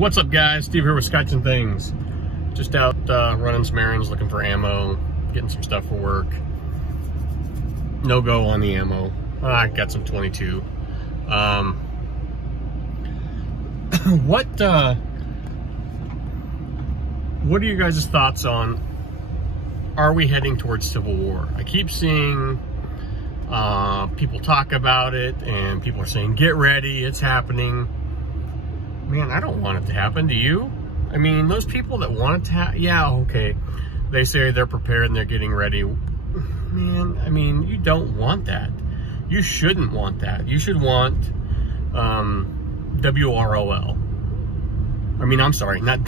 What's up, guys? Steve here with Scotch and Things. Just out running some errands, looking for ammo, getting some stuff for work. No go on the ammo. I got some 22. What are you guys' thoughts on, are we heading towards civil war? I keep seeing people talk about it, and people are saying, get ready, it's happening. Man, I don't want it to happen. Do you? I mean, those people that want it to happen, yeah, okay. They say they're prepared and they're getting ready. Man, I mean, you don't want that. You shouldn't want that. You should want WROL. I mean, I'm sorry, not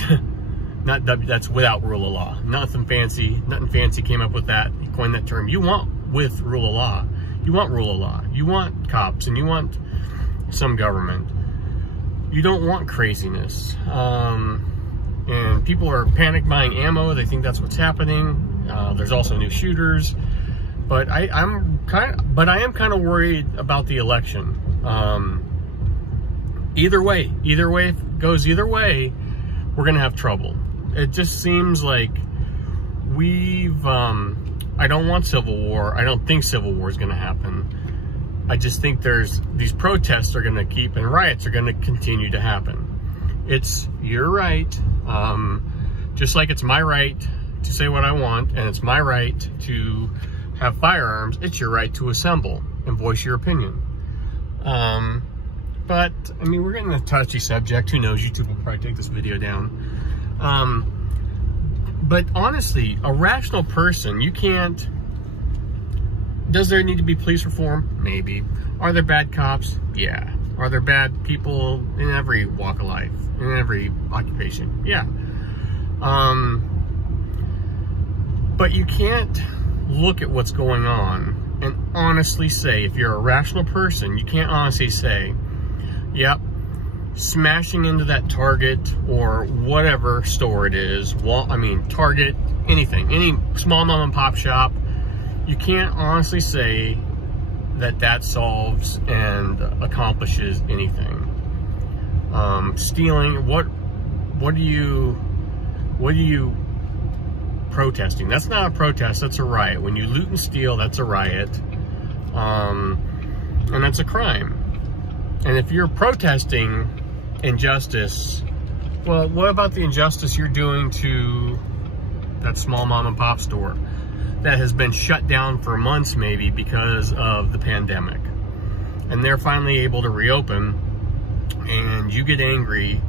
W, that's without rule of law. Nothing fancy came up with that, coined that term. You want with rule of law. You want rule of law. You want cops and you want some government. You don't want craziness. And people are panic buying ammo. They think that's what's happening. There's also new shooters. But I am kind of worried about the election. Either way, if it goes either way, we're gonna have trouble. It just seems like I don't want civil war. I don't think civil war is gonna happen. I just think these protests are gonna keep, and riots are gonna continue to happen. It's your right, just like it's my right to say what I want, and it's my right to have firearms, it's your right to assemble and voice your opinion. But, I mean, we're getting a touchy subject. Who knows? YouTube will probably take this video down. But honestly, a rational person, you can't... Does there need to be police reform? Maybe. Are there bad cops? Yeah. Are there bad people in every walk of life, in every occupation? Yeah. But you can't look at what's going on and honestly say, if you're a rational person, you can't honestly say, yep, smashing into that Target or whatever store it is, Target, anything, any small mom and pop shop, you can't honestly say that solves and accomplishes anything. Stealing, what are you protesting? That's not a protest, that's a riot. When you loot and steal, that's a riot. And that's a crime. And if you're protesting injustice, well, what about the injustice you're doing to that small mom and pop store that has been shut down for months maybe because of the pandemic? And they're finally able to reopen, and you get angry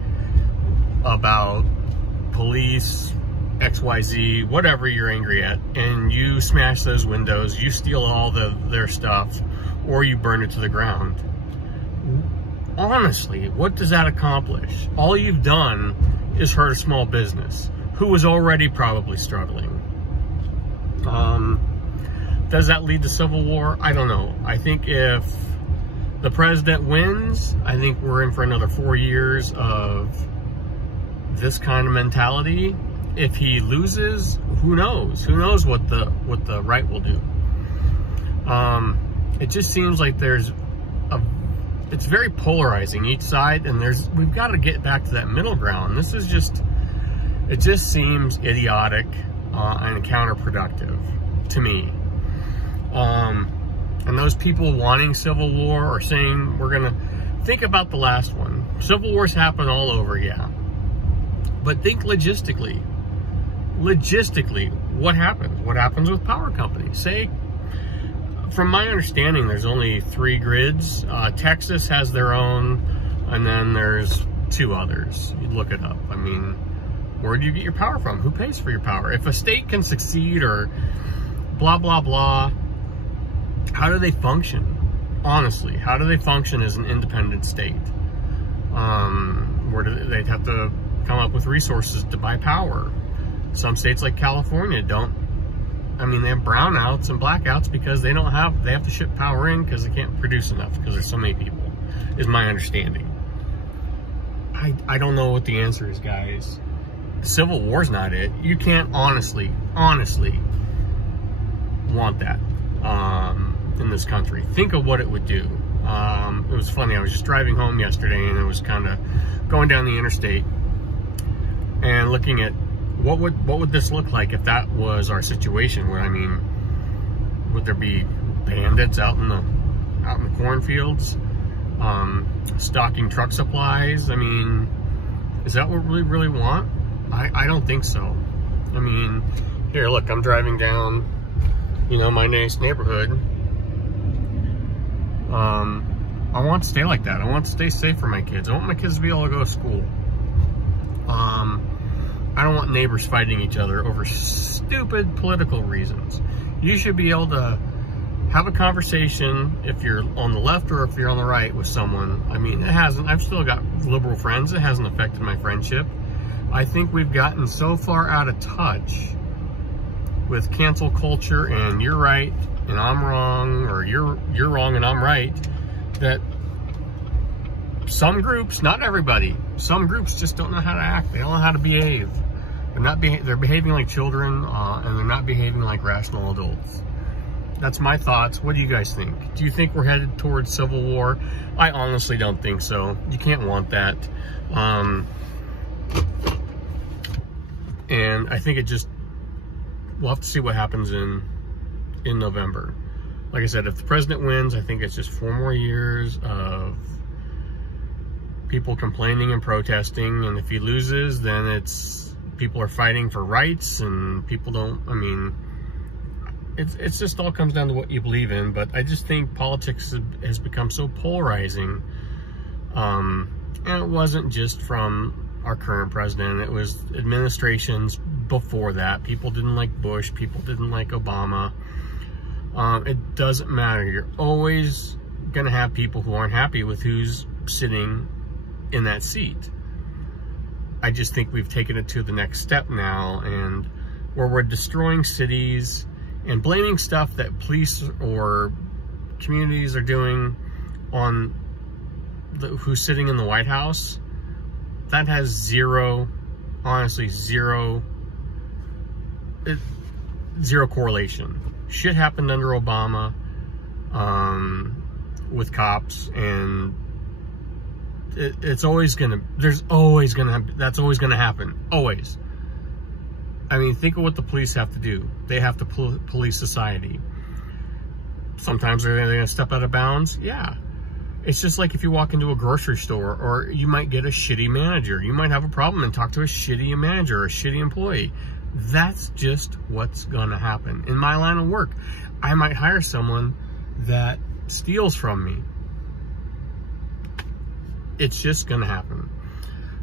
about police, XYZ, whatever you're angry at, and you smash those windows, you steal all their stuff, or you burn it to the ground. Honestly, what does that accomplish? All you've done is hurt a small business who was already probably struggling. Does that lead to civil war? I don't know. I think if the president wins, I think we're in for another 4 years of this kind of mentality. If he loses, who knows? Who knows what the right will do? It just seems like it's very polarizing each side, and we've got to get back to that middle ground. It just seems idiotic and counterproductive to me. And those people wanting civil war or saying we're gonna think about the last one. Civil wars happen all over, yeah. But think logistically. Logistically, what happens? What happens with power companies? Say, from my understanding, there's only 3 grids. Texas has their own, and then there's 2 others. You'd look it up. I mean, where do you get your power from? Who pays for your power? If a state can succeed or blah, blah, blah, how do they function? Honestly, how do they function as an independent state? Where they'd have to come up with resources to buy power. Some states like California don't. I mean, they have brownouts and blackouts because they have to ship power in because they can't produce enough because there's so many people, is my understanding. I don't know what the answer is, guys. Civil war's not it. You can't honestly want that in this country. Think of what it would do. It was funny, I was just driving home yesterday and it was kind of going down the interstate and looking at what would this look like if that was our situation. Where, I mean, would there be bandits out in the cornfields, stocking truck supplies? I mean, is that what we really want? I don't think so. I mean, here, look, I'm driving down, you know, my nice neighborhood. I want to stay like that. I want to stay safe for my kids. I want my kids to be able to go to school. I don't want neighbors fighting each other over stupid political reasons. You should be able to have a conversation if you're on the left or if you're on the right with someone. I mean, I've still got liberal friends. It hasn't affected my friendship. I think we've gotten so far out of touch with cancel culture and you're right and I'm wrong, or you're wrong and I'm right, that some groups, not everybody, some groups just don't know how to act. They don't know how to behave. They're behaving like children, and they're not behaving like rational adults. That's my thoughts. What do you guys think? Do you think we're headed towards civil war? I honestly don't think so. You can't want that. And I think we'll have to see what happens in November. Like I said, if the president wins, I think it's just 4 more years of people complaining and protesting. And if he loses, then it's people are fighting for rights, and people don't, I mean, it's just all comes down to what you believe in. But I just think politics has become so polarizing. And it wasn't just from our current president. It was administrations before that. People didn't like Bush. People didn't like Obama. It doesn't matter. You're always going to have people who aren't happy with who's sitting in that seat. I just think we've taken it to the next step now, and where we're destroying cities and blaming stuff that police or communities are doing on who's sitting in the White House. That has zero correlation. Shit happened under Obama with cops, and that's always gonna happen, always. I mean, think of what the police have to do. They have to police society. Sometimes they're gonna step out of bounds, yeah. It's just like if you walk into a grocery store, or you might get a shitty manager. You might have a problem and talk to a shitty manager or a shitty employee. That's just what's gonna happen. In my line of work, I might hire someone that steals from me. It's just gonna happen.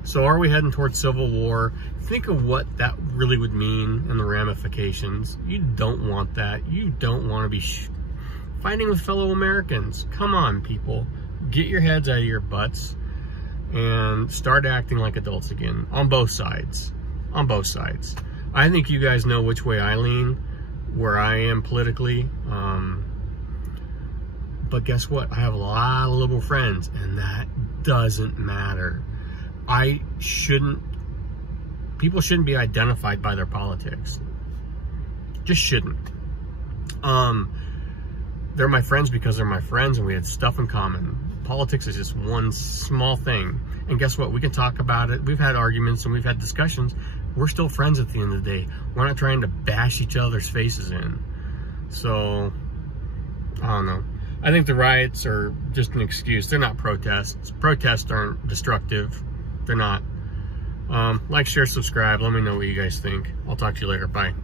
So are we heading towards civil war? Think of what that really would mean and the ramifications. You don't want that. You don't want to be fighting with fellow Americans. Come on, people. Get your heads out of your butts and start acting like adults again, on both sides. On both sides. I think you guys know which way I lean, where I am politically. But guess what? I have a lot of liberal friends, and that doesn't matter. People shouldn't be identified by their politics. Just shouldn't. They're my friends because they're my friends, and we had stuff in common. Politics is just one small thing. And guess what? We can talk about it. We've had arguments and we've had discussions. We're still friends at the end of the day. We're not trying to bash each other's faces in. So, I don't know. I think the riots are just an excuse. They're not protests. Protests aren't destructive. They're not. Like, share, subscribe. Let me know what you guys think. I'll talk to you later. Bye.